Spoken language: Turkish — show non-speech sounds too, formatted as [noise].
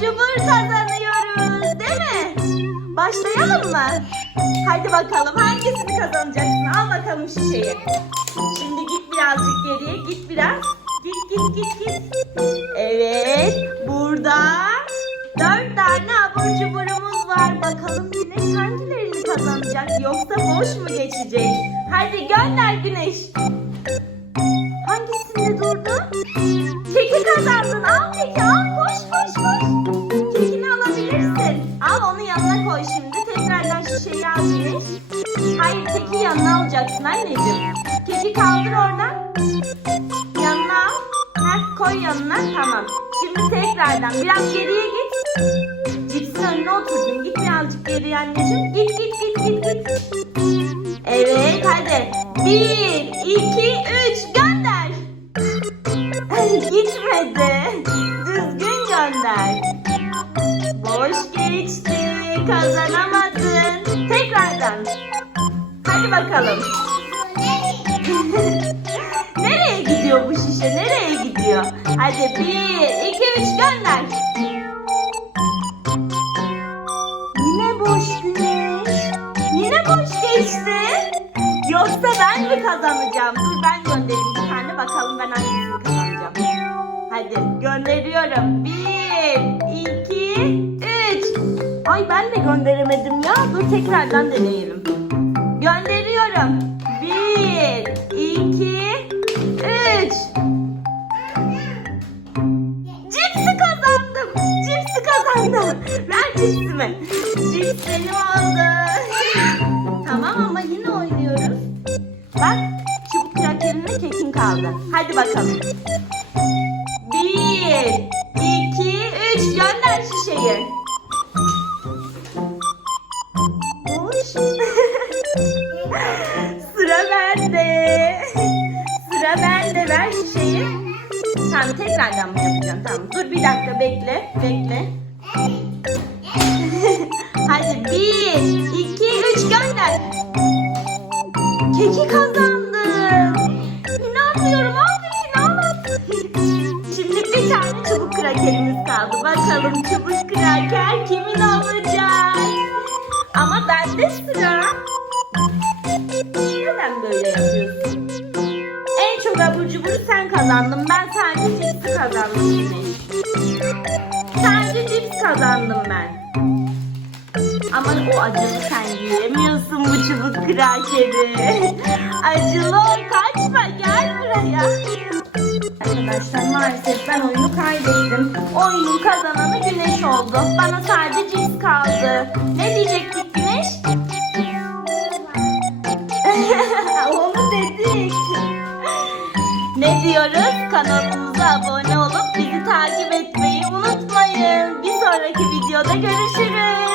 cubur kazanıyoruz değil mi? Başlayalım mı? Hadi bakalım hangisini kazanacaksın? Al bakalım şişeyi. Şimdi git birazcık geriye. Git biraz. Git git git git. Evet. Burada dört tane abur cuburumuz var. Bakalım Güneş hangilerini kazanacak? Yoksa boş mu geçecek? Hadi gönder Güneş. Güneş. Hayır keki yanına alacaksın anneciğim. Keki kaldır oradan. Yanına al. Heh, koy yanına. Tamam. Şimdi tekrardan biraz geriye git. Cipsin önüne oturdun. Git birazcık geriye anneciğim. Git git git git git. Evet hadi. Bir, iki, üç gönder. [laughs] Gitmedi. Düzgün gönder. Boş geçti. Kazanamadın. Hadi bakalım. [laughs] Nereye gidiyor bu şişe? Nereye gidiyor? Hadi bir, iki, üç gönder. Yine boş güneş. Yine boş geçti. Yoksa ben mi kazanacağım? Dur ben göndereyim bir tane bakalım ben hangisini kazanacağım. Hadi gönderiyorum. Bir, iki, üç. Ay ben de gönderemedim ya. Dur tekrardan deneyelim. Ver cipsimi. Cips benim oldu. tamam ama yine oynuyoruz. Bak çubuk krakerimle kekin kaldı. Hadi bakalım. Bir, iki, üç. Gönder şişeyi. Boş. [laughs] Sıra bende. Sıra bende. Ver şişeyi. Tamam tekrardan mı yapacağım? Tamam. Dur bir dakika bekle. Bekle. [laughs] Hadi bir, iki, üç gönder. Keki kazandım. İnanmıyorum. Kekini al. [laughs] Şimdi bir tane çubuk krakerimiz kaldı. Bakalım çubuk kraker abur cuburu sen kazandın. Ben sadece cipsi kazandım. Sadece cips kazandım ben. Ama o acılı sen yiyemiyorsun bu çubuk krakeri. [laughs] Acılı o kaçma gel buraya. Arkadaşlar maalesef ben oyunu kaybettim. Oyunun kazananı Güneş oldu. Bana sadece cips kaldı. Ne diyecektik Güneş? [laughs] Onu dedik. Ne diyoruz? Kanalımıza abone olup bizi takip etmeyi unutmayın. Bir sonraki videoda görüşürüz.